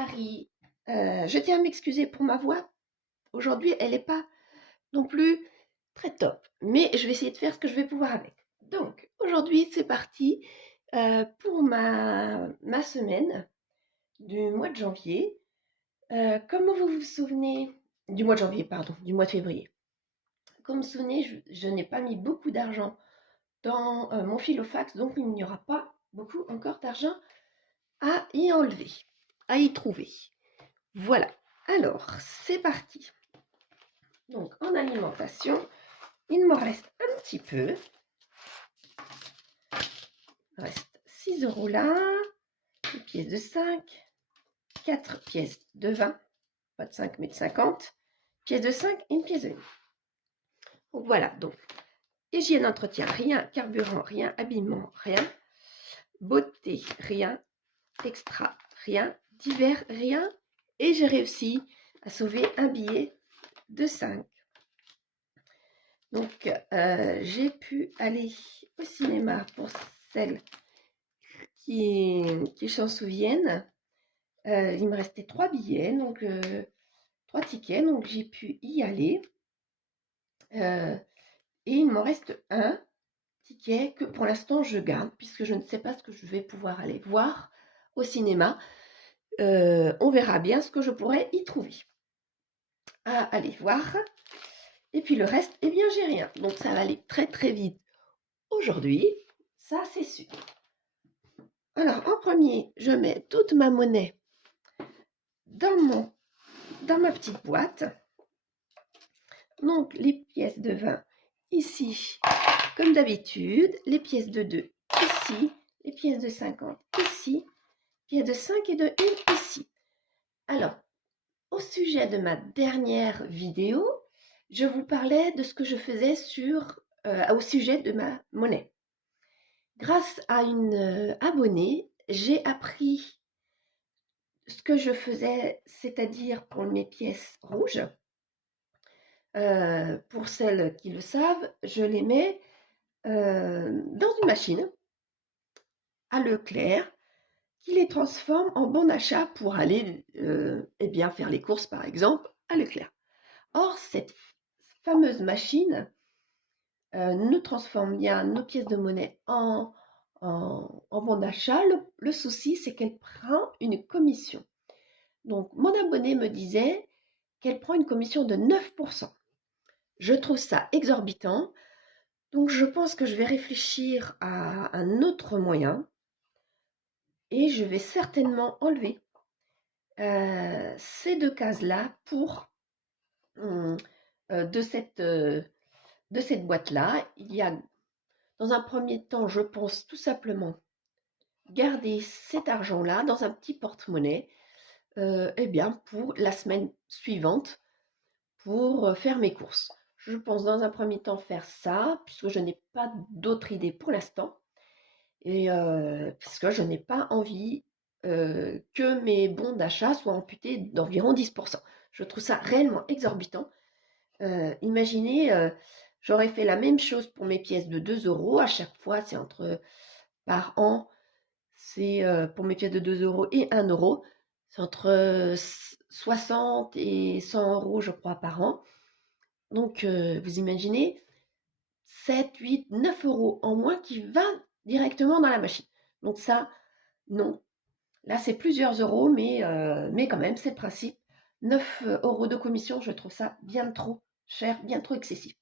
mari. Je tiens à m'excuser pour ma voix. Aujourd'hui, elle n'est pas non plus très top, mais je vais essayer de faire ce que je vais pouvoir avec. Donc, aujourd'hui, c'est parti pour ma semaine du mois de janvier. Comme vous vous souvenez, du mois de janvier, pardon, du mois de février. Comme vous vous souvenez, je n'ai pas mis beaucoup d'argent dans mon filofax, donc il n'y aura pas beaucoup encore d'argent à y enlever, à y trouver. Voilà, alors c'est parti. Donc en alimentation, il me reste un petit peu. Il reste 6 euros là, une pièce de 5, 4 pièces de 20, pas de 5 mais de 50, pièce de 5 et une pièce de 1. Donc voilà, donc hygiène, entretien, rien, carburant, rien, habillement, rien, beauté, rien, extra, rien, divers, rien, et j'ai réussi à sauver un billet de 5. Donc, j'ai pu aller au cinéma pour celles qui s'en souviennent. Il me restait 3 billets, donc 3 tickets, donc j'ai pu y aller. Et il m'en reste un ticket que pour l'instant je garde, puisque je ne sais pas ce que je vais pouvoir aller voir au cinéma. On verra bien ce que je pourrais y trouver à aller voir. Et puis le reste, eh bien j'ai rien. Donc ça va aller très très vite aujourd'hui, ça c'est sûr. Alors en premier, je mets toute ma monnaie dans ma petite boîte. Donc les pièces de 20 ici, comme d'habitude, les pièces de 2 ici, les pièces de 50 ici, pièces de 5 et de 1 ici. Alors, au sujet de ma dernière vidéo, je vous parlais de ce que je faisais au sujet de ma monnaie. Grâce à une abonnée, j'ai appris ce que je faisais, c'est-à-dire pour mes pièces rouges. Pour celles qui le savent, je les mets dans une machine à Leclerc qui les transforme en bons d'achat pour aller faire les courses, par exemple, à Leclerc. Or, cette fameuse machine nous transforme bien nos pièces de monnaie en bons d'achat. Le souci, c'est qu'elle prend une commission. Donc, mon abonné me disait qu'elle prend une commission de 9%. Je trouve ça exorbitant. Donc, je pense que je vais réfléchir à un autre moyen et je vais certainement enlever ces deux cases-là de cette boîte-là. Il y a, dans un premier temps, je pense tout simplement garder cet argent-là dans un petit porte-monnaie pour la semaine suivante pour faire mes courses. Je pense dans un premier temps faire ça, puisque je n'ai pas d'autre idée pour l'instant, et puisque je n'ai pas envie que mes bons d'achat soient amputés d'environ 10%. Je trouve ça réellement exorbitant. Imaginez, j'aurais fait la même chose pour mes pièces de 2 euros. À chaque fois, c'est par an, c'est pour mes pièces de 2 euros et 1 euro, c'est entre 60 et 100 euros, je crois, par an. Donc, vous imaginez, 7, 8, 9 euros en moins qui va directement dans la machine. Donc ça, non. Là, c'est plusieurs euros, mais quand même, c'est le principe. 9 euros de commission, je trouve ça bien trop cher, bien trop excessif.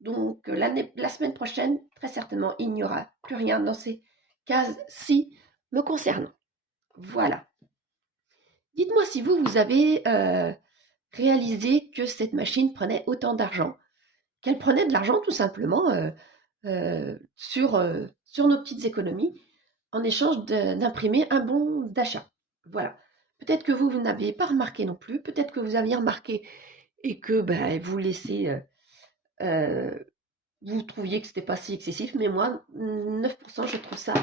Donc, la semaine prochaine, très certainement, il n'y aura plus rien dans ces cases-ci me concernant. Voilà. Dites-moi si vous avez réalisé que cette machine prenait autant d'argent, qu'elle prenait de l'argent tout simplement sur nos petites économies en échange d'imprimer un bon d'achat. Voilà. Peut-être que vous n'aviez pas remarqué non plus, peut-être que vous aviez remarqué et que vous laissez, vous trouviez que c'était pas si excessif, mais moi, 9%, je trouve ça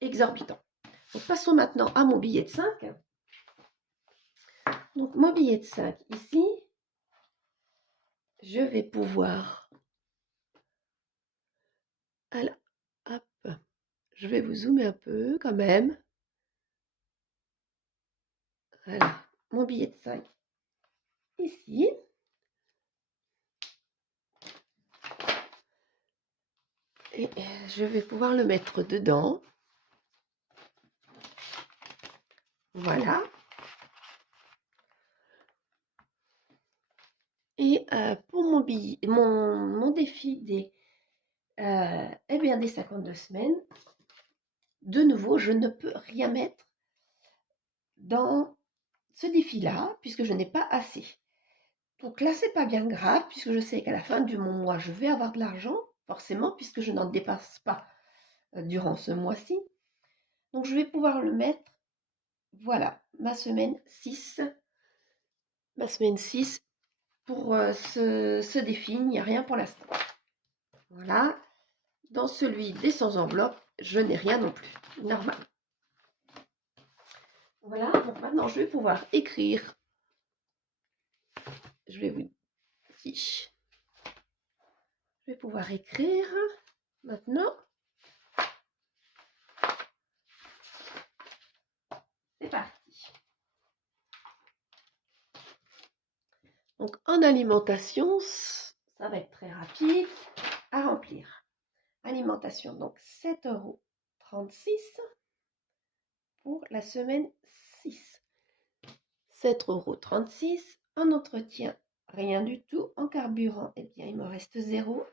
exorbitant. Donc passons maintenant à mon billet de 5. Donc mon billet de 5 ici, je vais pouvoir... Alors, hop, je vais vous zoomer un peu quand même. Voilà, mon billet de 5 ici. Et je vais pouvoir le mettre dedans. Voilà. Et pour mon billet, mon défi des, des 52 semaines, de nouveau, je ne peux rien mettre dans ce défi-là, puisque je n'ai pas assez. Donc là, c'est pas bien grave, puisque je sais qu'à la fin du mois, je vais avoir de l'argent, forcément, puisque je n'en dépasse pas durant ce mois-ci. Donc je vais pouvoir le mettre, voilà, ma semaine 6 pour ce défi, il n'y a rien pour l'instant. Voilà, dans celui des sans enveloppe, je n'ai rien non plus, normal. Voilà, donc maintenant je vais pouvoir écrire. Je vais vous fiche. Je vais pouvoir écrire maintenant. C'est parti. Donc en alimentation, ça va être très rapide à remplir. Alimentation, donc 7,36 € pour la semaine 6. 7,36 € en entretien, rien du tout. En carburant, eh bien, il me reste 0.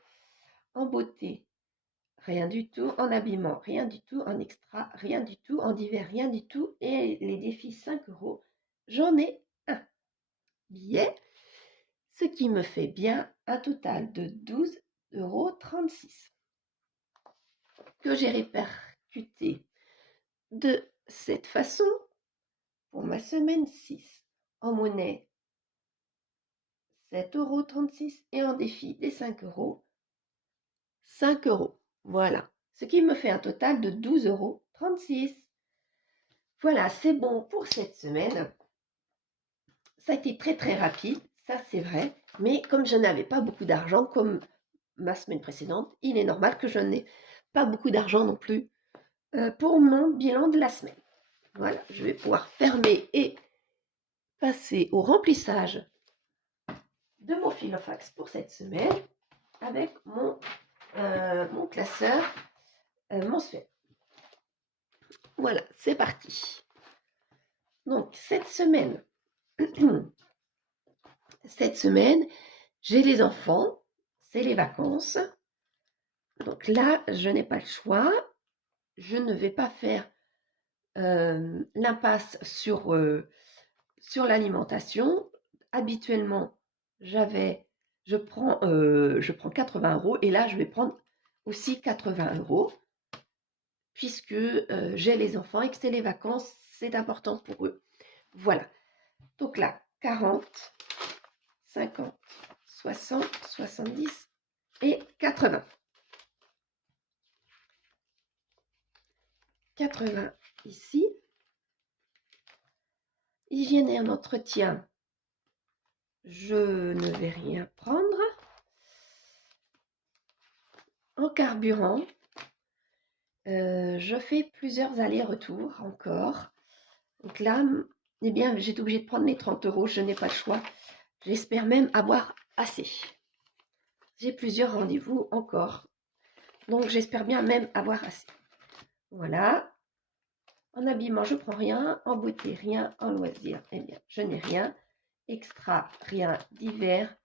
En beauté, rien du tout. En habillement, rien du tout. En extra, rien du tout. En divers, rien du tout. Et les défis 5 €, j'en ai un billet, ce qui me fait bien un total de 12,36 € que j'ai répercuté de cette façon pour ma semaine 6. En monnaie, 7,36 € et en défi des 5 €, 5 €. Voilà, ce qui me fait un total de 12,36 €. Voilà, c'est bon pour cette semaine. Ça a été très très rapide, ça c'est vrai, mais comme je n'avais pas beaucoup d'argent, comme ma semaine précédente, il est normal que je n'ai pas beaucoup d'argent non plus pour mon bilan de la semaine. Voilà, je vais pouvoir fermer et passer au remplissage de mon filofax pour cette semaine avec mon classeur mensuel. Voilà, c'est parti. Donc, cette semaine, j'ai les enfants, c'est les vacances. Donc là, je n'ai pas le choix. Je ne vais pas faire l'impasse sur l'alimentation. Habituellement, je prends 80 € et là, je vais prendre aussi 80 € puisque j'ai les enfants et que c'est les vacances, c'est important pour eux. Voilà. Donc là, 40, 50, 60, 70 et 80. 80 ici. Hygiène et en entretien, je ne vais rien prendre. En carburant, je fais plusieurs allers-retours encore. Donc là, eh bien, j'ai obligé de prendre mes 30 €, je n'ai pas le choix. J'espère même avoir assez. J'ai plusieurs rendez-vous encore. Donc j'espère bien même avoir assez. Voilà. En habillement, je prends rien. En beauté, rien. En loisir, eh bien, je n'ai rien. Extra, rien. Divers,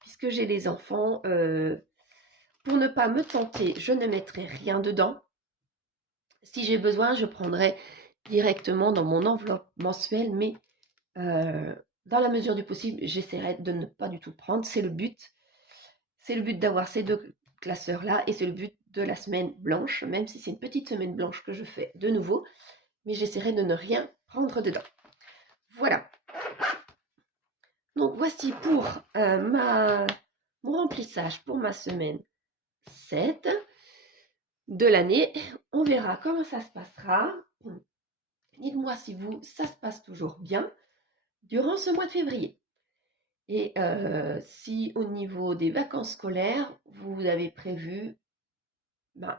puisque j'ai les enfants. Pour ne pas me tenter, je ne mettrai rien dedans. Si j'ai besoin, je prendrai directement dans mon enveloppe mensuelle, mais dans la mesure du possible, j'essaierai de ne pas du tout prendre. C'est le but. C'est le but d'avoir ces deux classeurs-là et c'est le but de la semaine blanche, même si c'est une petite semaine blanche que je fais de nouveau, mais j'essaierai de ne rien prendre dedans. Voilà. Donc voici pour mon remplissage pour ma semaine 7 de l'année. On verra comment ça se passera. Dites-moi si ça se passe toujours bien durant ce mois de février. Et si au niveau des vacances scolaires, vous avez prévu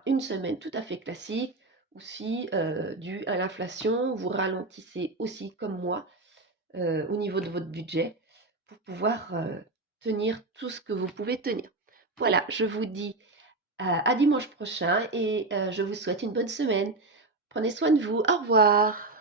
une semaine tout à fait classique, ou si dû à l'inflation, vous ralentissez aussi comme moi au niveau de votre budget pour pouvoir tenir tout ce que vous pouvez tenir. Voilà, je vous dis à dimanche prochain et je vous souhaite une bonne semaine. Prenez soin de vous. Au revoir.